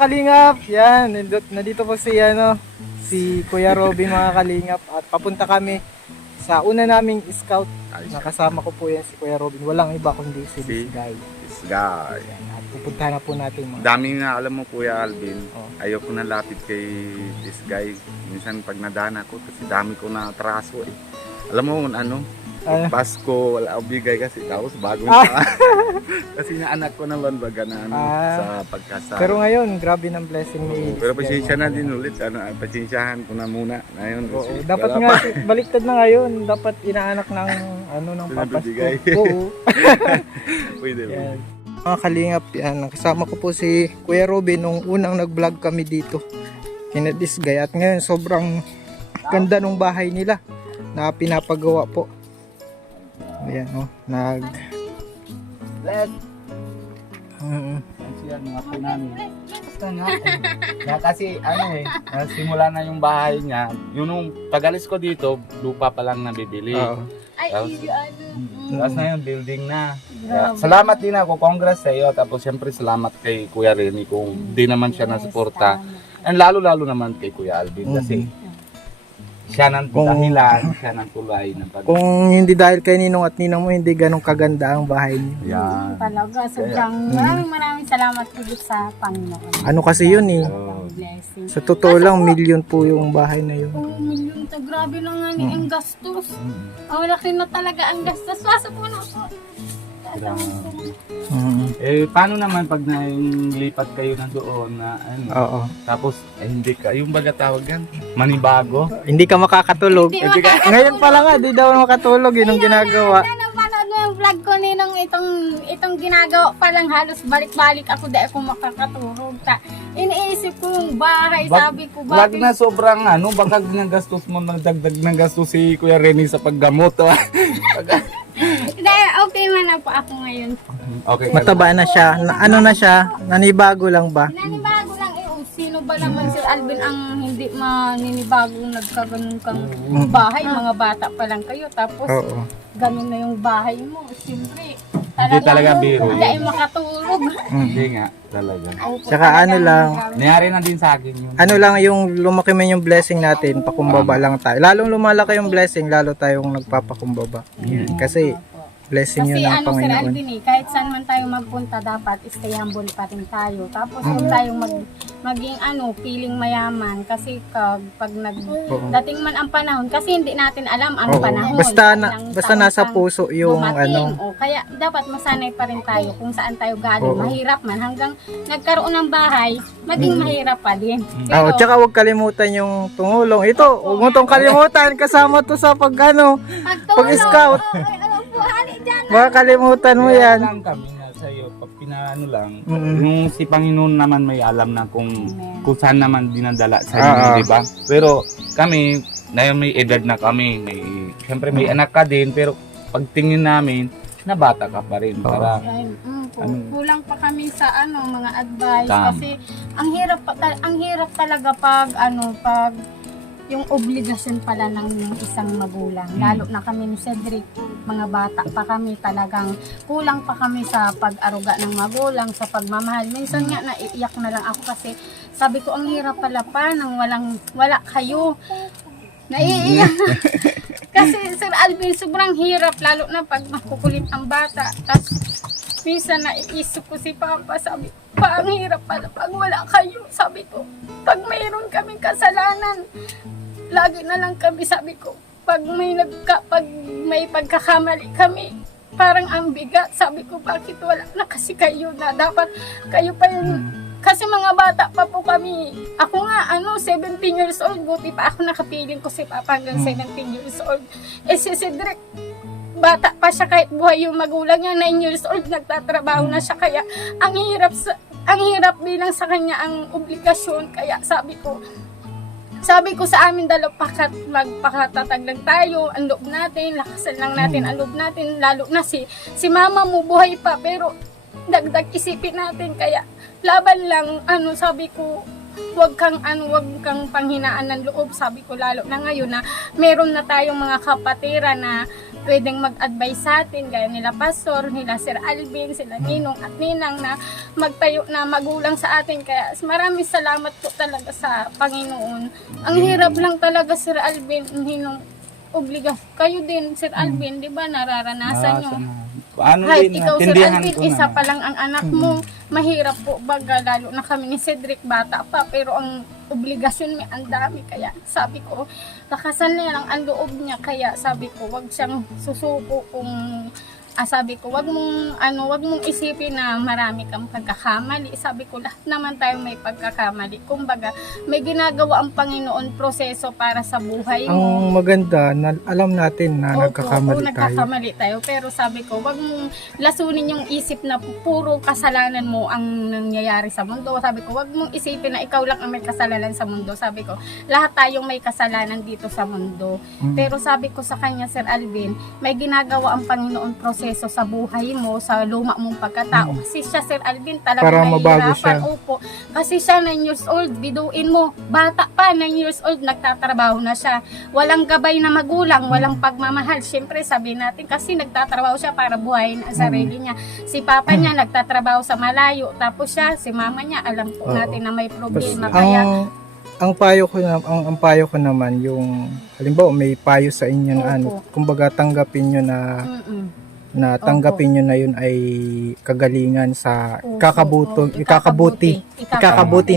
Kalingap, yan, nandito po si, si Kuya Robin mga kalingap at papunta kami sa una naming scout. Nakasama ko po yan si Kuya Robin, walang iba kundi si this guy. This guy. Yan, at pupuntahan na po natin mga. Daming na alam mo Kuya Alvin, Oh. ayoko na lapit kay this guy. Minsan pag nadana ko kasi dami ko na traso eh. Alam mo ano, Pasko, wala akong bigay kasi tapos bagong kasi naanak ko naman baga na sa pagkasal. Pero ngayon, grabe ng blessing ni Pero pasensya na din ulit, pasensyahan ko na muna ngayon. Kasi dapat nga, baliktad na ngayon, dapat inaanak ng papasko. Oo. Pwede ba? Yan. Mga kalingap, yan, nakasama ko po si Kuya Robin nung unang nag-vlog kami dito. Kina this guy. At ngayon, sobrang ganda ng bahay nila na pinapagawa po. Ayan, Bless! Yan mga po namin. Basta nga. Kasi simula na yung bahay niya. Yung pag-alis ko dito, lupa pa lang nabibili. Tapos na yung building na. Salamat din ako, congrats sa iyo. Tapos siyempre salamat kay Kuya Rene kung di naman siya nasuporta. And lalo-lalo naman kay Kuya Alvin kasi siya nang dahilan, siya nang tulay ng pag. Kung hindi dahil kay Ninong at Ninang mo, hindi ganong kaganda ang bahay niyo. Yan. Talaga, sobrang maraming salamat po sa Panginoon. Ano kasi yun eh. Blessing. Sa totoo lang, million po yung bahay na yun. Oh, milyon to, grabe na nga ni ang gastos. Ang laki na talaga ang gastos. Pasok mo na po. Paano naman pag nailipat kayo na doon na Oo. tapos hindi ka, yung baga tawag yan, manibago? Hindi ka makakatulog. Hindi Ngayon pa lang nga, di daw makatulog. Yun ang ginagawa. Napanood mo yung vlog ko ninong itong ginagawa pa lang halos balik-balik ako dahil ako makakatulog. Iniisip ko yung bahay, sabi ko Wag bakit. na sobrang baka ginastos mo, nagdagdag ng gastos si Kuya Rene sa paggamot. Dahil okay man na po ako ngayon. Okay. Mataba na siya. Ano na siya? Nanibago lang ba? Nanibago lang sino ba naman Sir Alvin ang hindi maninibago nagkaganon kang bahay, mga bata pa lang kayo tapos Oo. ganun na yung bahay mo. Siyempre, Hindi talaga biro. Hindi ay makatulog. Hindi nga talaga. Tsaka ano lang, Nangyari na din sa akin yun. ano lang yung lumaki man yung blessing natin, pakumbaba lang tayo. Lalong lumalaki yung blessing, lalo tayong nagpapakumbaba. Kasi blessing Kasi yun ng Sir Panginoon. Alvin kahit saan man tayo magpunta dapat stay humble pa rin tayo. Tapos huwag tayong maging feeling mayaman kasi pag dating man ang panahon kasi hindi natin alam ang Oo. panahon. Basta Ilang basta taon nasa kang puso yung dumating. Kaya dapat masanay pa rin tayo kung saan tayo galing. Oo. Mahirap man hanggang nagkaroon ng bahay, maging mahirap pa din. Oo, tsaka huwag kalimutan yung tumulong. Ito, huwag mo tong kalimutan. Kasama to sa pag-scout. Baka kalimutan mo yan. lang kami na sa iyo, pinaano lang. Yung si Panginoon naman may alam na kung saan naman dinadala sa inyo, di ba? Pero kami, na may edad na kami, siyempre may anak ka din, pero pagtingin namin, na bata ka pa rin. Para, kulang pa kami sa mga advice Tama. kasi ang hirap talaga pag yung obligasyon pala ng isang magulang. Lalo na kami ni Cedric, mga bata pa kami, talagang kulang pa kami sa pag-aruga ng magulang, sa pagmamahal. Minsan nga naiiyak na lang ako kasi sabi ko ang hirap pala pa nang wala kayo. Naiiyak. Kasi Sir Alvin, sobrang hirap lalo na pag makukulit ang bata. Tapos minsan naiisip ko si Papa, sabi pa ang hirap pala pag wala kayo. Sabi ko, pag mayroon kaming kasalanan, lagi na lang kami, sabi ko, pag may pagkakamali kami, parang ang bigat. Sabi ko, bakit wala na kasi kayo na dapat kayo pa yun. Kasi mga bata pa po kami. Ako nga, 17 years old, buti pa ako nakapiling ko si Papa hanggang 17 years old. Si Cedric, bata pa siya kahit buhay yung magulang niya, 9 years old, nagtatrabaho na siya. Kaya ang hirap bilang sa kanya ang obligasyon. Kaya sabi ko sa amin dalaw, magpakatatag lang tayo, ang loob natin, lakasan lang natin ang loob natin, lalo na si mama mo buhay pa, pero dagdag isipin natin, kaya laban lang, sabi ko, wag kang panghinaan ng loob, sabi ko, lalo na ngayon na meron na tayong mga kapatira na pwedeng mag-advise sa atin, gaya nila Pastor, nila Sir Alvin, sila Ninong at Ninang na magtayo na magulang sa atin. Kaya maraming salamat po talaga sa Panginoon. Ang hirap lang talaga, Sir Alvin, Ninong, kayo din, Sir Alvin, di ba, nararanasan nyo. Ano Kahit din, ikaw, Sir natindihan Alvin, ko isa na. pa lang ang anak mo. Mahirap po, baga, lalo na kami ni Cedric, bata pa, pero ang obligasyon niya, ang dami. Kaya sabi ko, lakasan niya lang ang loob niya. Kaya sabi ko, wag siyang susuko kung sabi ko, wag mong isipin na marami kang pagkakamali. Sabi ko, lahat naman tayo may pagkakamali. Kumbaga, may ginagawa ang Panginoon proseso para sa buhay mo. Ang maganda, na alam natin na nagkakamali tayo. Nagkakamali tayo. Pero sabi ko, wag mong lasunin yung isip na puro kasalanan mo ang nangyayari sa mundo. Sabi ko, wag mong isipin na ikaw lang ang may kasalanan sa mundo. Sabi ko, lahat tayong may kasalanan dito sa mundo. Pero sabi ko sa kanya, Sir Alvin, may ginagawa ang Panginoon proseso sa buhay mo, sa luma mong pagkatao. Kasi siya, Sir Alvin, talaga Para mabago nahihirapan. siya. Opo. Kasi siya 9 years old, biduin mo, bata pa, 9 years old, nagtatrabaho na siya. Walang gabay na magulang, walang pagmamahal. Siyempre, sabi natin, kasi nagtatrabaho siya para buhayin ang sarili niya. Si papa niya, nagtatrabaho sa malayo. Tapos siya, si mama niya, alam po natin na may problema. Kaya, ang payo ko naman yung halimbawa may payo sa inyo na ano, kumbaga tanggapin nyo tanggapin nyo na yun ay kagalingan sa ikakabuti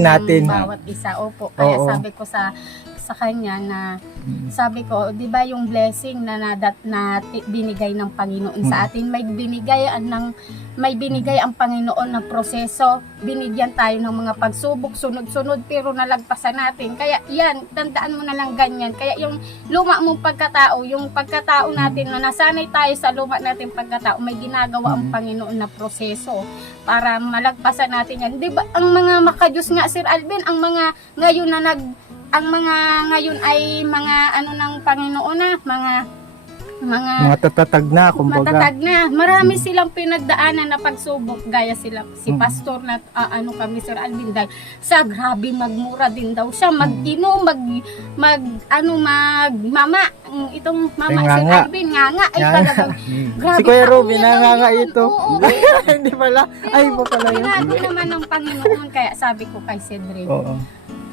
natin. Bawat isa, opo. Kaya Oo. sabi ko sa kanya na sabi ko, 'di ba yung blessing na binigay ng Panginoon sa atin, may binigay ang Panginoon ng proseso. Binigyan tayo ng mga pagsubok sunod-sunod pero nalagpasan natin. Kaya yan, tandaan mo na lang ganyan. Kaya yung luma mong pagkatao, yung pagkatao natin na nasanay tayo sa luma natin pagkatao, may ginagawa ang Panginoon na proseso para malagpasan natin yan. 'Di ba ang mga makadiyos nga, Sir Alvin, ang mga ngayon ay mga ng Panginoon na, mga tatatag na, kumbaga. matatag na. Marami silang pinagdaanan na pagsubok, gaya si Pastor na kami, Sir Alvin, dahil sa grabe magmura din daw siya, mag-inom, magmama, itong mama, Ay, Sir nganga. Alvin, nganga, ay Nganga. talagang grabe. Si Kuya ako Robin, yan, nanganga yun. ito. Oo, Hindi pala. Ay, iba pala yun. Ginagawa naman ng Panginoon, kaya sabi ko kay Cedric, Oo.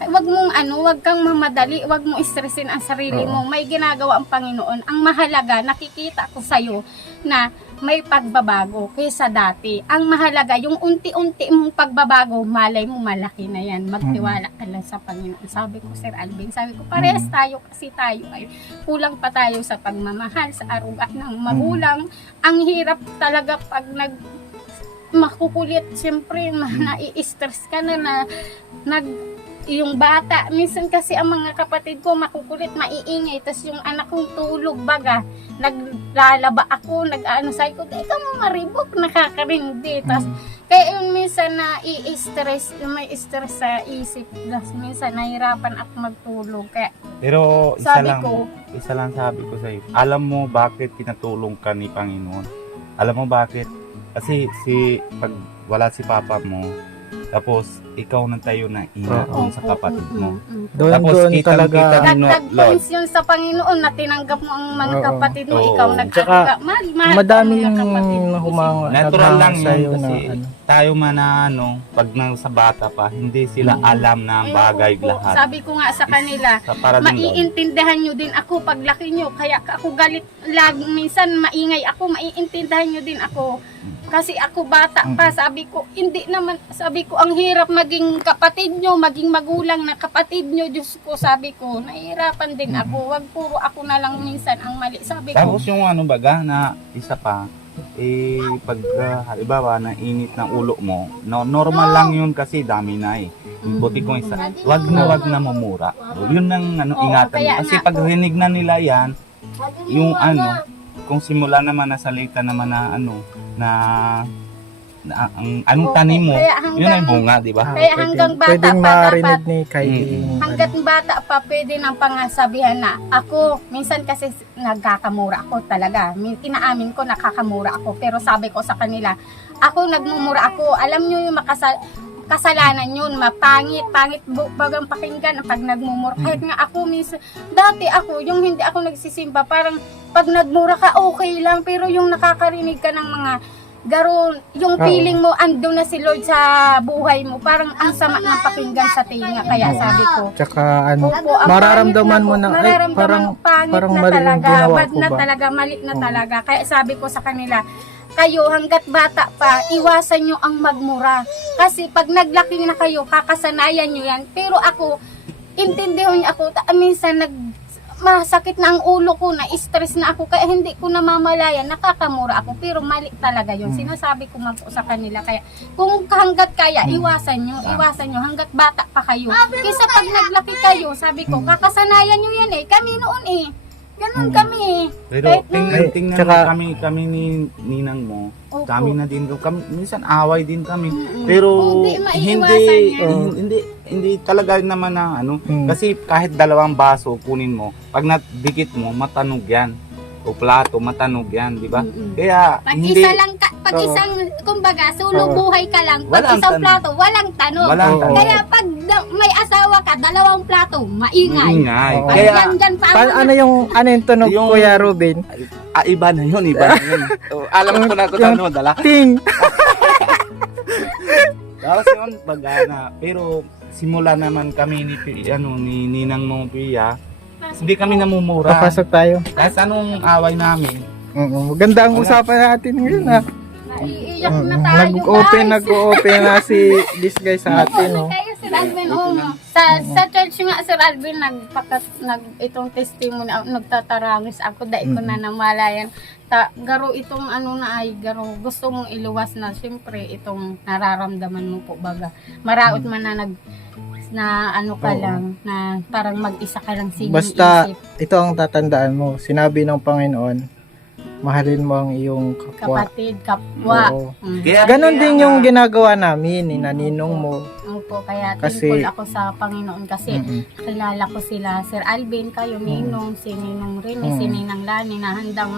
wag kang mamadali, wag mong stressin ang sarili mo. May ginagawa ang Panginoon. Ang mahalaga, nakikita ko sa'yo na may pagbabago kaysa dati. Ang mahalaga, yung unti-unti mong pagbabago, malay mo malaki na yan. Magtiwala ka lang sa Panginoon. Sabi ko, Sir Alvin, sabi ko, parehas tayo kasi tayo ay kulang pa tayo sa pagmamahal, sa aruga ng magulang. Ang hirap talaga pag makukulit, siyempre, nai-stress ka na yung bata, minsan kasi ang mga kapatid ko makukulit, maiingay, tas yung anak kong tulog baga, naglalaba ako, sa'yo ko, ikaw mo maribok, nakakarindi, tas kaya yung minsan na-i-stress, may stress sa isip, tas minsan nahirapan ako magtulog, kaya Pero sabi isa lang sabi ko sa'yo, alam mo bakit tinatulong ka ni Panginoon? Alam mo bakit? Kasi pag wala si Papa mo, tapos ikaw nang tayo na ingat sa kapatid mo. Doon talaga. Dagdag points yun sa Panginoon na tinanggap mo ang mga kapatid mo, ikaw Tsaka, madaming humanga Natural lang sa'yo yun na kasi tayo man na pag sa bata pa, hindi sila alam na ang bagay lahat. Sabi ko nga sa kanila, maiintindihan nyo din ako paglaki nyo, kaya ako galit minsan maingay ako, maiintindihan nyo din ako. Kasi ako bata pa, sabi ko, hindi naman, sabi ko, ang hirap maging kapatid nyo, maging magulang na kapatid nyo, Diyos ko, sabi ko, nahihirapan din ako, wag puro ako na lang minsan ang mali, sabi ko. Tapos yung baga na isa pa, pag halimbawa na init ng ulo mo, normal lang yun kasi dami na Buti kong isa, wag na mamura. Yun ang ingatan mo. Kasi pag rinig na nila yan, yung kung simula naman na salita naman na anong tanim mo, yun ay bunga, di ba? Kaya hanggang bata pwedeng pa marinig dapat, ni Kylie. hanggat bata pa pwede nang pangasabihan na ako, minsan kasi nagkakamura ako talaga. Inaamin ko nakakamura ako, pero sabi ko sa kanila, ako nagmumura ako. Alam nyo yung kasalanan yun, mapangit, bagang pakinggan pag nagmumura. Kahit nga ako dati ako, yung hindi ako nagsisimba, parang pag nagmura ka, okay lang, pero yung nakakarinig ka ng mga garo, yung feeling mo, ando na si Lord sa buhay mo, parang ang sama ng pakinggan sa tinga, kaya sabi ko. Tsaka ano, Opo, ang mararamdaman pangit mo na, ay, mararamdaman parang, mo, pangit parang na mali yung talaga, ginawa bad ko na ba? talaga, mali na talaga. Kaya sabi ko sa kanila, kayo hanggat bata pa, iwasan nyo ang magmura. Kasi pag naglaki na kayo, kakasanayan nyo yan. Pero ako, intindihan niyo ako, minsan masakit na ang ulo ko, na stress na ako, kaya hindi ko namamalayan, nakakamura ako, pero mali talaga yun. Sinasabi ko man po sa kanila, kaya kung hanggat kaya, iwasan nyo hanggat bata pa kayo. Kaysa pag naglaki kayo, sabi ko, kakasanayan nyo yan kami noon ganun kami Pero tingnan Tsaka- mo kami ni ninang mo. Opo. Kami na din kami, minsan away din kami. Pero Hindi maiiwasan yan. hindi talaga naman na kasi kahit 2 baso kunin mo, pag nadikit mo matanog yan. O plato matanog yan, di ba? Kaya Pag hindi isa lang, pag isang, kumbaga, solo buhay ka lang, pag Walang isang tanong. plato, walang tanong. Walang Oo. tanong. Kaya pag may asawa ka, 2 plato, maingay. Ingay. Oo. Pag Kaya yan pa ano yung tunog, Yung- Kuya Ruben? iba na yun. So, alam ko na ito ano, dala. Ting! Tapos yun, pero simula naman kami ni Ninang mo Pia, hindi kami namumura. Papasok tayo. Kahit anong away namin, Maganda ang usapan natin ngayon ha. Naiiyak na tayo, Nag-open na si this guy sa atin. Ano kayo, Sir Alvin? Sa church nga, Sir Alvin, itong testimony, nagtatarangis ako, dahil ko na namalayan. Garo itong garo, gusto mong iluwas na, siyempre, itong nararamdaman mo po, baga. Maraot man na ka lang, na parang mag-isa ka lang siniisip. Basta ito ang tatandaan mo. Sinabi ng Panginoon, mahalin mo ang iyong kapwa. Kapatid, kapwa. Oo. Kaya- Ganon din yung ginagawa namin, ni naninong mo. Opo, kaya Kasi- thankful ako sa Panginoon kasi kilala ko sila, Sir Alvin, kayo, Ninong, si Ninong Rene, si Ninang Lani, na handang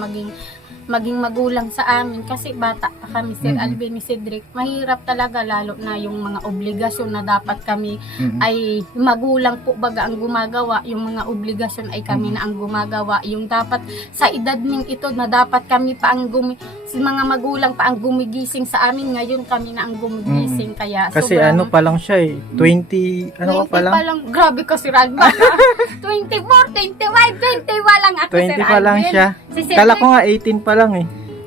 maging magulang sa amin kasi bata pa kami, Sir Alvin, ni Cedric. Mahirap talaga, lalo na yung mga obligasyon na dapat kami ay magulang po baga ang gumagawa, yung mga obligasyon ay kami na ang gumagawa, yung dapat sa edad ning ito na dapat kami pa ang mga magulang pa ang gumigising sa amin, ngayon kami na ang gumigising, kaya Kasi sobrang- ano pa lang siya 20, ano ka pa lang? Grabe ka, Sir Alvin. 24, 25, 21 lang ako, Sir 20 pa lang Alvin. siya. Si Cedric, Kala ko nga 18 pa lang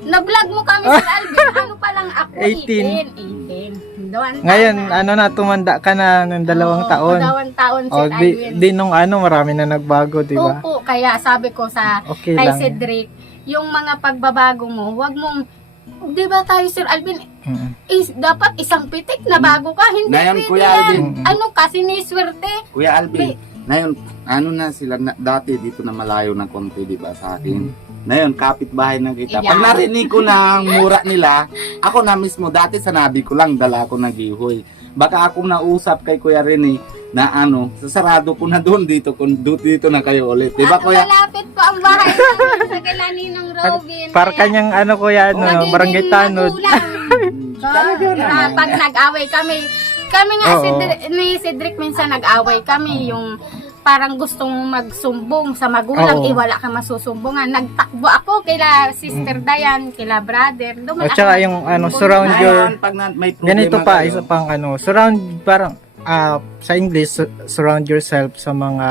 na-vlog mo kami, Sir Alvin. Ano pa lang ako? 18. 18. Doon, Ngayon, tama. tumanda ka na ng 2 taon. 2 taon, O, Sir Alvin. di nung marami na nagbago, di ba? Opo, kaya sabi ko Okay kay lang. Cedric, yung mga pagbabago mo, wag mong, di ba tayo, Sir Alvin, dapat isang pitik na bago ka, hindi Ngayon, pwede Kuya yan. Alvin. Ano kasi ni swerte. Kuya Alvin, ngayon, na sila, dati dito na malayo na konti, di ba, sa akin. Ngayon, kapitbahay na kita. Pag Yeah. narinig ko na ang mura nila, ako na mismo, dati sanabi ko lang, dala ko na gihoy. Baka ako nausap kay Kuya Rene na sasarado ko na doon dito, dito na kayo ulit. Di ba, At Kuya? malapit po ang bahay namin sa kilani ng Robin. Para kanyang Kuya, Magiging barangay tanod. magulang. Pag nag-away kami nga Oo. ni Cedric minsan nag-away kami, yung parang gustong magsumbong sa magulang, Oo. wala kang masusumbungan. Nagtakbo ako kila Sister Dayan, kila brother. At saka yung surround your, Ngayon, pag may problema ganito pa, kayo, isa pang surround, parang, sa English, surround yourself sa mga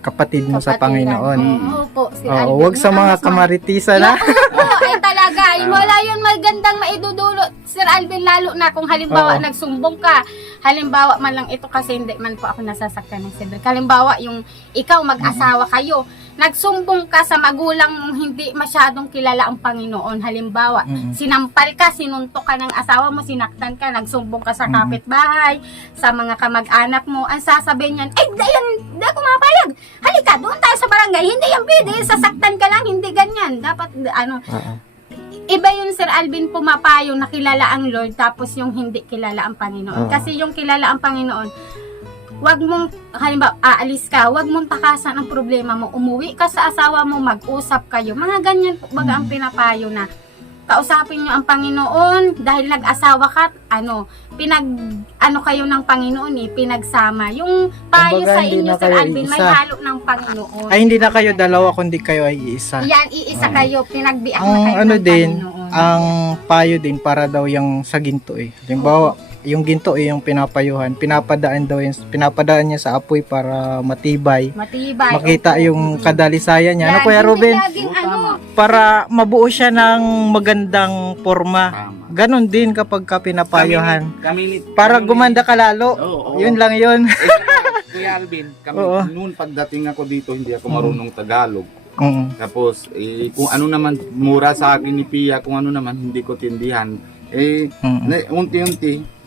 kapatid mo sa Panginoon. Opo, si Oo, Alvin. wag sa mga kamaritisan na. Oo, ay talaga. Ay, wala yun magandang maidudulot, Sir Alvin, lalo na kung halimbawa Oo. nagsumbong ka. Halimbawa man lang ito, kasi hindi man po ako nasasaktan ng Cedric. Halimbawa yung ikaw mag-asawa kayo, nagsumbong ka sa magulang mong hindi masyadong kilala ang Panginoon. Halimbawa, sinampal ka, sinuntok ka ng asawa mo, sinaktan ka, nagsumbong ka sa kapitbahay, sa mga kamag-anak mo, ang sasabihin niyan, di ako mapayag. Halika, doon tayo sa barangay. Hindi yan pwede, sasaktan ka lang, hindi ganyan. Dapat, iba yun, Sir Alvin, pumapayo na kilala ang Lord, tapos yung hindi kilala ang Panginoon. Oo. Kasi yung kilala ang Panginoon, wag mong, halimbawa, aalis ka, wag mong takasan ang problema mo, umuwi ka sa asawa mo, mag-usap kayo. Mga ganyan, baga ang pinapayo na kausapin nyo ang Panginoon dahil nag-asawa ka, ano kayo ng Panginoon pinagsama. Yung payo Kumbaga, sa hindi inyo, na Sir kayo Alvin, may iisa. halo ng Panginoon. Ay, hindi na kayo dalawa, kundi kayo ay isa. Yan, iisa kayo, pinagbiak na Ang kayo ano ng din, Panginoon. ang payo din para daw yung sa ginto Halimbawa, yung ginto yung pinapayuhan, pinapadaan niya sa apoy para matibay. Matibay. Makita opo. yung kadalisayan niya. Ano Yan, Kuya hindi Ruben? laging Para mabuo siya ng magandang forma. Tama. Ganon din kapag ka pinapayuhan. Para kami ni- gumanda ka lalo. Oo, oo. Yun lang yun. Kuya Alvin, kami Oo. noon pagdating ako dito, hindi ako marunong Tagalog. Mm. Tapos, kung ano naman mura sa akin ni Pia, kung ano naman hindi ko tindihan. Unti-unti.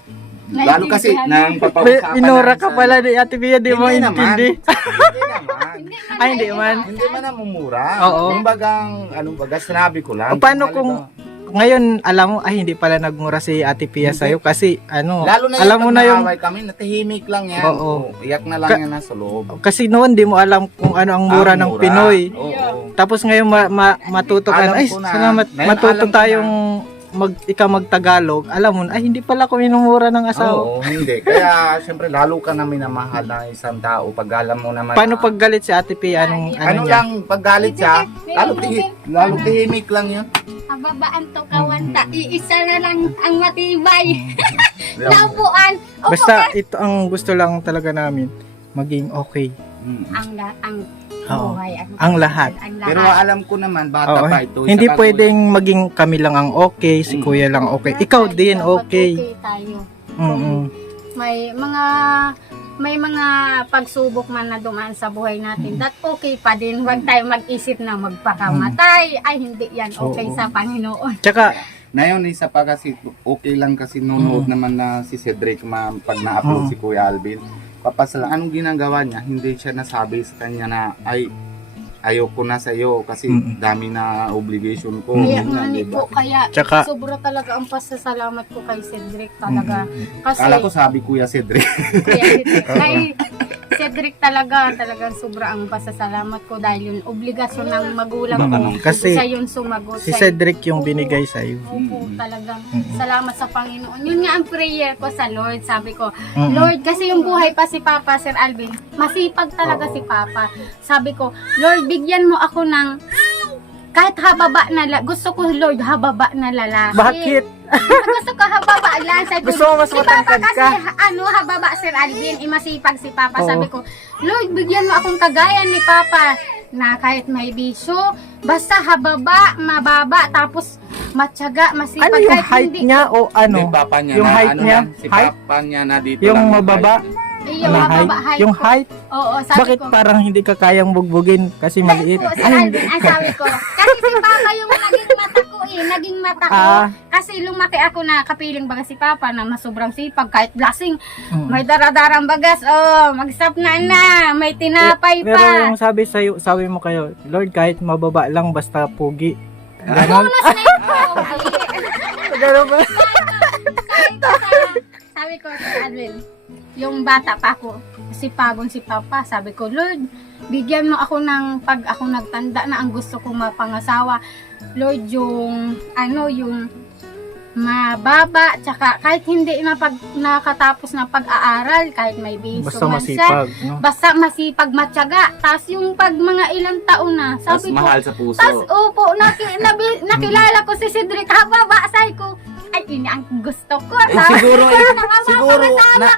Lalo kasi nang papausapan Minura na ka sa- pala ni Ate Bia, di mo Hindi naman. intindi. Hindi naman. Ay, hindi man. Hindi man namumura. Oo. Kumbaga, sinabi ko lang. O, paano kung ngayon alam mo ay hindi pala nagmura si Ate Pia sa'yo kasi Lalo na alam mo na yung kami, natahimik lang yan. Oo. Iyak na lang yan nasa loob. kasi noon di mo alam kung ano ang mura ng Pinoy. Oo. Tapos ngayon matuto ka Alam na, ay ko na. salamat, Ngayon, matuto alam ko tayong ikaw magtagalog. Alam mo na, ay hindi pala ko minumura ng asawa. Oo, hindi. Kaya, syempre, lalo ka na minamahal ng isang tao pag alam mo naman. Paano na- pag galit si Ate Pia? Ano Ano niya? lang, pag galit siya, lalo tahimik lang yun. Kababaan to kawanta, iisa na lang ang matibay. Mm. Laupuan. Opo, Basta ito ang gusto lang talaga namin, maging okay. ang Oo. buhay. Ang lahat. Ang Pero lahat. alam ko naman, bata Oo. pa ito. Hindi Saka pwedeng maging kami lang ang okay, si Mm. Kuya lang okay. Ikaw din Dapat okay. tayo. Mm-mm. May mga pagsubok man na dumaan sa buhay natin, that okay pa din. Huwag tayo mag-isip na magpakamatay. Ay, hindi yan okay Oo. sa Panginoon. Tsaka, Ngayon, isa pa kasi, okay lang kasi nonood naman na si Cedric pag na-upload si Kuya Alvin. Papasala, anong ginagawa niya? Hindi siya nasabi sa kanya na, ay, ayoko na sa iyo kasi dami na obligation ko. Kaya Ganyan, nga diba? po, kaya Tsaka- sobra talaga ang pasasalamat ko kay Cedric talaga. Kasi, Kala ko sabi Kuya Cedric. kay Cedric talagang sobra ang pasasalamat ko dahil yung obligasyon ng magulang ko. kasi Siya yung sumagot. si siya Cedric yung binigay sa iyo. Opo, talagang salamat sa Panginoon. Yun nga ang prayer ko sa Lord. Sabi ko, Mm-mm. Lord, kasi yung buhay pa si Papa, Sir Alvin, masipag talaga si Papa. Sabi ko, Lord, bigyan mo ako ng kahit hababa na gusto ko, Lord, hababa na lalaki. Bakit? Gusto ko hababa lang. Sabi ko, Gusto mo mas si Papa matangkad kasi, ka? hababa, Sir Alvin, masipag si Papa. Oo. Sabi ko, Lord, bigyan mo akong kagaya ni Papa na kahit may bisyo, basta hababa, mababa, tapos matyaga, masipag. Ano yung kahit height hindi, niya o ano? Yung papa niya Yung na, height niya? Si Height? papa niya na dito Yung lang mababa? height. Yung Ano, mababa, height Yung ko. height? Oo, sabi Bakit ko. parang hindi ka kayang bugbugin kasi maliit? Po, Sir Ay, hindi. Alvin, ang sabi ko. Kasi si Papa yung naging mata ko naging mata ko. Ah. Kasi lumaki ako na kapiling baga si Papa na masobrang sipag kahit blasing. Mm. May daradarang bagas. Oh, magsap na. May tinapay Pero pa. yung sabi mo kayo, Lord, kahit mababa lang basta pugi. Ganon? Bonus na yun. Ganon ba? Sabi ko sa Alvin, yung bata pa ako, sipagong si Papa, sabi ko, Lord, bigyan mo ako ng pag ako nagtanda na ang gusto kong mapangasawa. Lord, yung mababa, tsaka kahit hindi na nakatapos na pag-aaral, kahit may bisyo Basta man siya, masipag. No? basta masipag, matyaga. Tapos yung pag mga ilang taon na, Mas sabi ko, mahal sa puso. tas opo, nakilala ko si Cedric hababa, sabi ko, ay, ini ang gusto ko. Siguro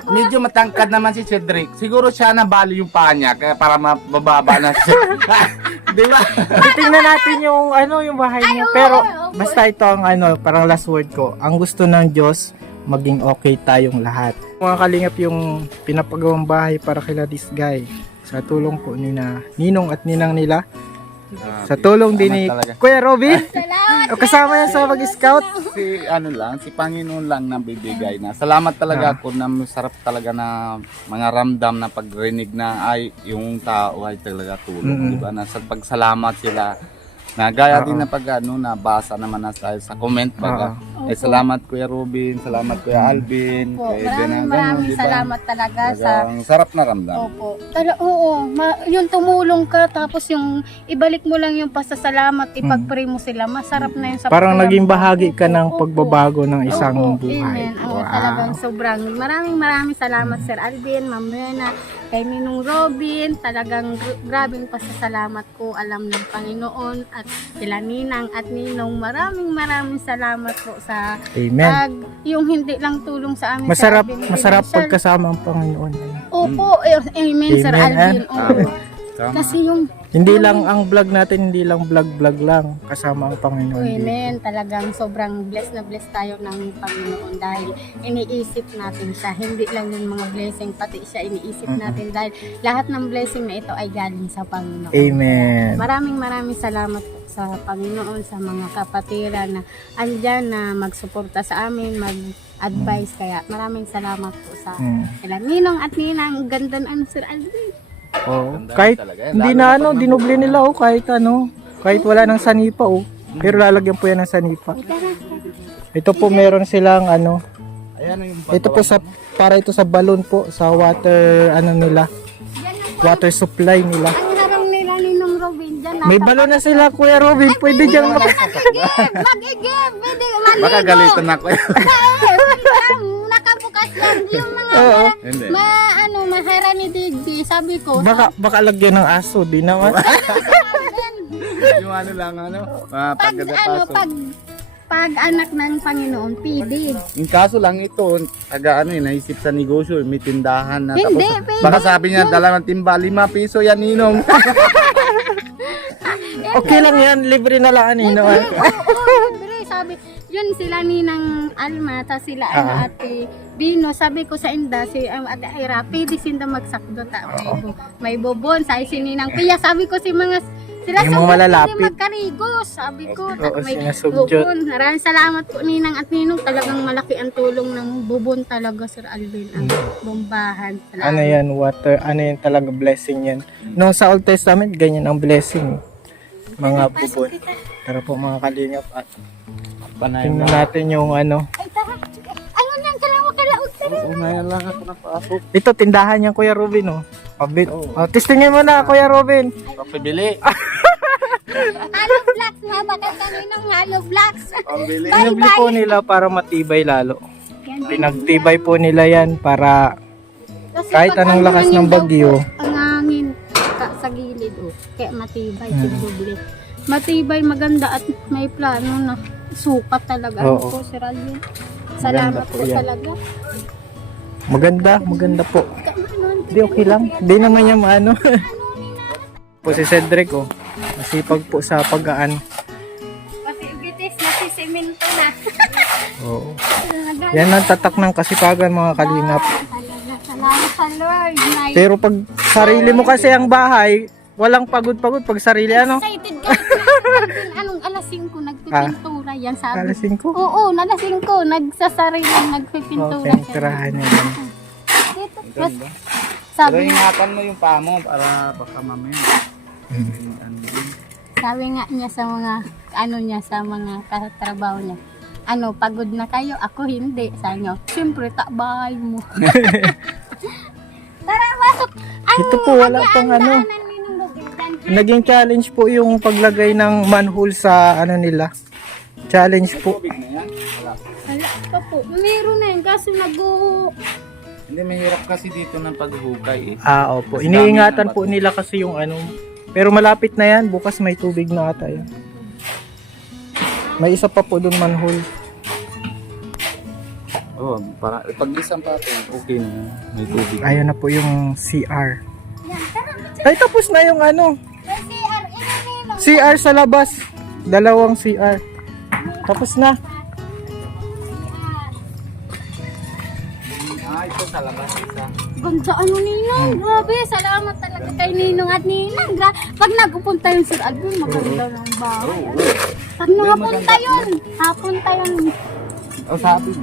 medyo matangkad naman si Cedric. Siguro siya na bali yung paa niya kaya para mababa na siya. Di ba? Tingnan natin yung yung bahay niya. oo, Pero oo. basta ito ang parang last word ko. Ang gusto ng Diyos, maging okay tayong lahat. Mga kalingap yung pinapagawang bahay para kila this guy. Sa tulong po ni na Ninong at Ninang nila. Sa tulong din ni Salamat talaga. Kuya Robin. Salamat. O kasama yan sa mag-scout. Si Panginoon lang na bibigay na. Salamat talaga ako na masarap talaga na mga ramdam na pagrinig na ay yung tao ay talaga tulong, Mm-mm. di ba? Na sa pagsalamat sila Na gaya Oo. din na pag nabasa naman na tayo sa comment baga. Opo. Salamat Kuya Robin, salamat Kuya Alvin, Po, kay maraming Benagano, maraming di ba? salamat talaga sa Talagang sarap na ramdam. Opo. Oo, yung tumulong ka tapos yung ibalik mo lang yung pasasalamat, ipag-pray mo sila. Masarap na yun sa Parang pakiramdam. naging bahagi ka ng Opo. pagbabago ng isang Opo, buhay. Amen. Ang talagang sobrang maraming salamat Sir Alvin, Ma'am Mena, kay Ninong Robin. Talagang grabing pasasalamat ko alam ng Panginoon at sila Ninang at Ninong. Maraming salamat po sa Amen. yung hindi lang tulong sa amin. Sir Masarap, Alvin, masarap financial. pagkasama ang Panginoon. Opo, amen Sir Amen, Alvin. Oo. Tama. Kasi yung Hindi lang ang vlog natin, hindi lang vlog lang kasama ang Panginoon. dito. Amen. Talagang sobrang blessed na blessed tayo ng Panginoon dahil iniisip natin siya. Hindi lang yung mga blessing, pati siya iniisip natin dahil lahat ng blessing na ito ay galing sa Panginoon. Amen. Maraming salamat po sa Panginoon, sa mga kapatiran na andyan na magsuporta sa amin, mag-advise. Kaya maraming salamat po sa kila Ninong at Ninang. Ganda na Sir Alvin. Oh, Ganda kahit talaga yan. hindi Lalo na na pag dinubli nila kahit wala ng sanipa pero lalagyan po yan ng sanipa. Ito po meron silang Ayan yung ito po para ito sa balon po, sa water nila, water supply nila. Ang harang nila Ninong Robin dyan. May balon na sila Kuya Robin, pwede dyan Mag-igib! Pwede maligo! Baka galitan ako. Nakabukas lang yung mga Hindi. mahara ni Digby. Sabi ko, baka lagyan ng aso, di naman. Yung lang pag anak ng Panginoon, PD. Yung kaso lang ito, naisip sa negosyo, may tindahan na. Hindi, Tapos, pwede. baka sabi niya, dala ng timba, 5 piso yan, Ninong. Okay lang yan, libre na lang Ninong. Libre, sabi, yun sila Ninang Alma, tapos sila Ate Bino. Sabi ko sa inda, si Ate Ira, pwede sinda magsakdo ta. May bobon, sa si Ninang Pia. Sabi ko si mga sila Yung mga sa malalapit. magkarigos. Sabi ko, Oo, may sinasudyot. bubon. Maraming salamat po Ninang at Ninong. Talagang malaki ang tulong ng bubon talaga Sir Alvin. Ang bombahan. Salamat. Ano yan, water, yan talaga blessing yan. No, sa Old Testament, ganyan ang blessing. Mga bubon. Tara po mga kalingap at tingnan natin yung Ay, tara. Ano yan? Kailangan kalaog tara. Umayan lang ako na paasok. Ito, tindahan niya Kuya Robin, oh. Testingin mo na, Kuya Robin. Papibili. Halo Vlogs nga ba? Kaninong Halo Vlogs? Pambili. Pinabili po nila para matibay lalo. Yan. Pinagtibay po nila yan para Kasi kahit pag anong ang lakas hangin ng daw bagyo. po, ang hangin sa gilid, kaya matibay, tibubli. Matibay, maganda at may plano na sukat talaga. Ano Oo. po, Sir Alvin? Salamat Maganda po po yan. talaga. maganda po. Hindi, okay lang. Hindi naman yan maano. po si Cedric, oh. Masipag po sa pag-aan. Kasi bitis, nasisimento na. Oo. Yan ang tatak ng kasipagan mga kalingap. Salamat sa Lord. Pero pag sarili mo kasi ang bahay, walang pagod-pagod pag sarili Excited ka. Anong alas 5 nagpipintura yan sabi. Alasing ko. Oo, alasing ko. Nagsasariling, nagpipintura Okay, siya. tirahan niya yan. Dito, Ganda. sabi Pero nga, ingatan mo yung paa mo para baka mamaya. sabi nga niya sa mga, sa mga katrabaho niya. Pagod na kayo? Ako hindi. Sabi niya, siyempre, takbahay mo. Tara, pasok. Ito po, wala pang Naging challenge po yung paglagay ng manhole sa nila. Challenge po. Tubig na yan. Wala. Wala pa po. Meron na yun. Kaso Hindi, mahirap kasi dito ng paghukay eh. Opo. Iniingatan po nila kasi yung pero malapit na yan. Bukas may tubig na ata yan. May isa pa po doon manhole. Oh, para pag-isang pa ito, okay na. May tubig. Ayan na po yung CR. Yan, tara. Ay, tapos na yung May CR. Ilan CR sa labas. 2 CR. Tapos na. Ito sa labas isa. Ganda Ninong. Grabe, salamat talaga kay Ninong at Ninang. Pag nagpupunta yun Sir Alvin, maganda ng bahay. Pag nakapunta yun, hapunta yun. Oh, sabi.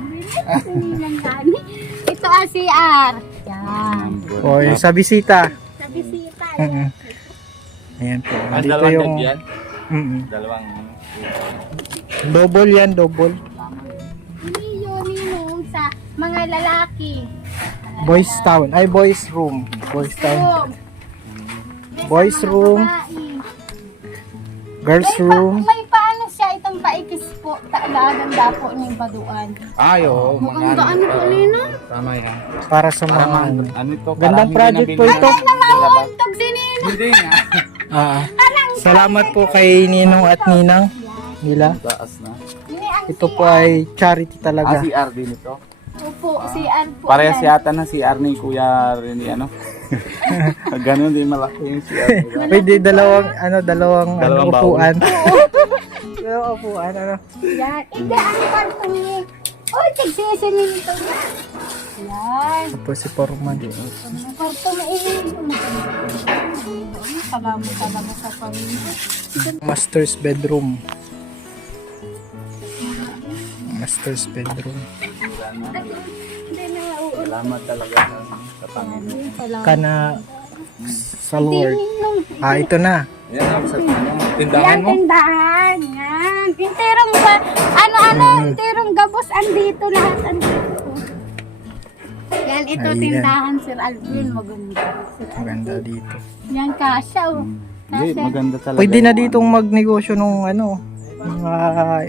Ninang gani. Ito ang CR. Yan. O, yung sa bisita. Sa bisita. Mm-mm. Ayan po. Ang Dito dalawang yung yan. Dalawang Double yan, double. Hindi yun, ninong sa mga lalaki. Boys Town. Ay, Boys Room. Boys Town. Boys room. Girls room. May paano siya itong paikis po. Gaganda po ng baduan. Ay, oo. Ang daan po, Lina. Tama yan. Para sa Para mga... ano ito? Gandang project po ito. Namawantog si Nino. Hindi nga. Salamat po kay Ninong at Ninang nila. Taas na. Ito po ay charity talaga. CR din ito. Opo, si Ann po. Parehas yan. yata na CR ni Kuya Rene, ano? Ganun din malaki yung CR. Diba? Pwede dalawang Dalawang upuan. Dalawang upuan, ano. Yan. Hindi, ang kwarto ni... Oh, tigsisiminto na. Yan. Tapos si Porman. Ang kwarto na Salamat talaga sa pamilya. Master's bedroom. Master's bedroom. Hindi na uulit. Salamat talaga sa Panginoon. Salamat. Kana sa Lord. Ito na. Yan ang sa tindahan Yan, mo. tindahan. Yan. Intirong ba? Intirong gabos andito lahat. Andito. Yan, ito Ayan. tindahan, Sir Alvin. Maganda. Sir Alvin. Maganda dito. Yan, kasya, oh. Hindi, Kasya. maganda talaga. Pwede na yung ditong magnegosyo nung mga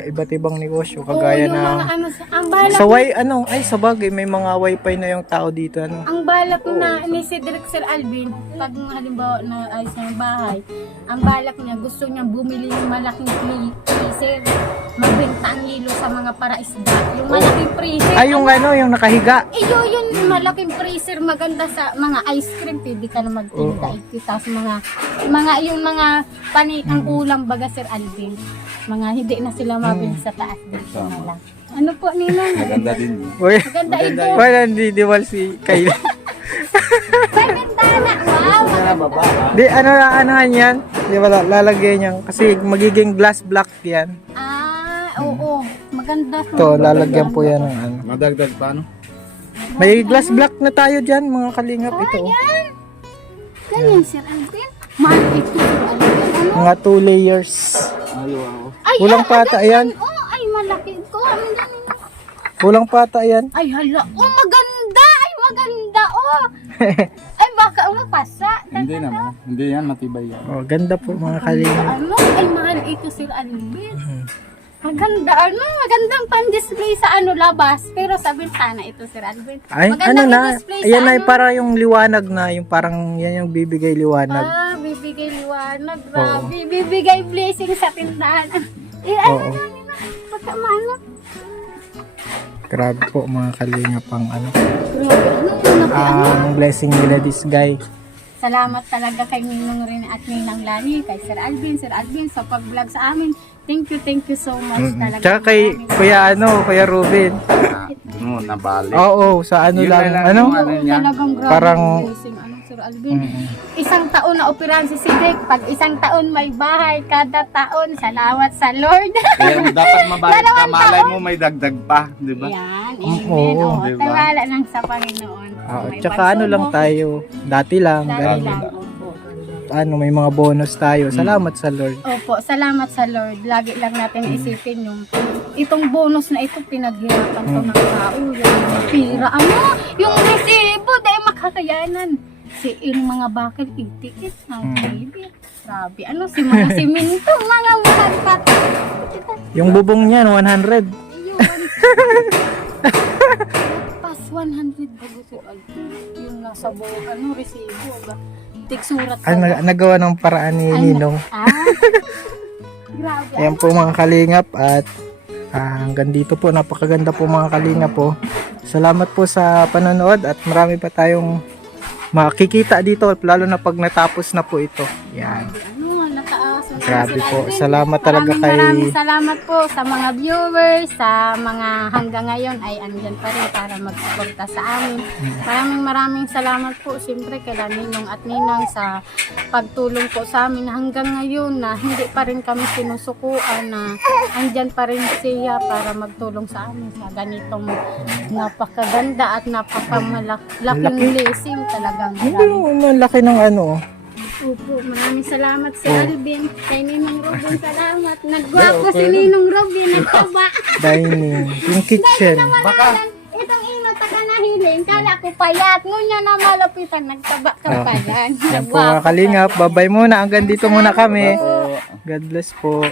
iba't ibang negosyo kagaya Oo, yung mga na ang balak, sa bagay may mga wifi na yung tao dito ang balak na ni Cedric Sir Alvin, pag halimbawa na ayos na yung bahay, ang balak niya, gusto niya bumili ng malaking freezer, magbenta ang hilo sa mga paraisda. Yung malaking freezer. yung nakahiga. Yun, malaking freezer, maganda sa mga ice cream, pwede ka na magtinda. Tapos mga panikang ulam baga Sir Alvin. Mga hindi na sila mabili sa taas dito na lang. Ano po, Ninong? Maganda din. Uy, Maganda ito. wala hindi diwal si Kayla. May bintana. Wow! Sana baba. Di ano yan? Di ba lalagyan niyan kasi magiging glass block yan. Oo. Maganda. Ito lalagyan po yan ng ano. Madagdag pa, no? May glass block na tayo diyan, mga kalingap ito. Yan. Ganyan, Sir Alvin. Mahal ito, Sir Alvin. Ano? Mga 2 layers. Ay, wow. Ay, Kulang pata yan. Ay, malaki ito. Kulang pata yan. Ay, hala. Maganda. Ay, maganda. Ay, baka mapasa. Hindi naman. Hindi yan, matibay yan. Oh, ganda po mga kalingap. Ay, mahal ito, Sir Alvin. Magandang pan-display sa labas. Pero sa bintana ito, Sir Alvin. Ay, i-display sa ayan ay para yung liwanag na, yung parang yan yung bibigay liwanag. Bibigay liwanag. Grabe. Bibigay blessing sa tindahan. Oo. Pagkamano. Grabe po mga kalingap ang Grabe. ang blessing nila this guy. Salamat talaga kay Ninong Rene at Ninang Lani, kay Sir Alvin sa pag-vlog sa amin. Thank you so much talaga. Tsaka kay Kuya Ruben. Nabali. Oo, sa Yun lang, lang ano? yung niya. Talagang grabe Parang- blessing, Sir Alvin. Isang taon na operahan si Sidek. Pag isang taon may bahay, kada taon, salamat sa Lord. Kaya dapat mabalik ka, Dalawang malay taon. mo may dagdag pa, di ba? Yan, Oo, amen. diba? Tiwala lang sa Panginoon. May Tsaka lang pagsubok, tayo, dati lang, dahil ganun. lang. Opo. May mga bonus tayo. Salamat sa Lord. Opo, salamat sa Lord. Lagi lang natin isipin itong bonus na ito, pinaghirapan to ng tao. Yung pira, yung resibo, dahil makakayanan. Yung mga bakal, itikit, baby. Grabe, mga siminto, mga mukat. Yung bubong niyan, 100. Pas 100 bago si Alvin. Yung nasa resibo. Tigsurat Nagawa ng paraan ni Ninong. Grabe. Ayan po mga kalingap at hanggang dito po, napakaganda po mga kalingap po. Salamat po sa panonood at marami pa tayong makikita dito lalo na pag natapos na po ito. Yan. Grabe po. Salamat talaga Maraming salamat po sa mga viewers, sa mga hanggang ngayon ay andyan pa rin para magsuporta sa amin. Maraming salamat po siyempre kay Ninong at Ninang sa pagtulong po sa amin hanggang ngayon na hindi pa rin kami sinusukuan, na andyan pa rin siya para magtulong sa amin sa ganitong napakaganda at napakalaking blessing talagang. Hindi mo malaki ng Opo, maraming salamat si Alvin. Kay Ninong Robin, salamat. Nagwapo si Ninong Robin, nagtaba. Dining. Yung kitchen. Baka, Itong ino, taga nahiling. Kala ko payat. Ngunya na malapitan, nagtaba ka pala. Yan po mga kalingap. Babay muna. Hanggang dito muna kami. God bless po.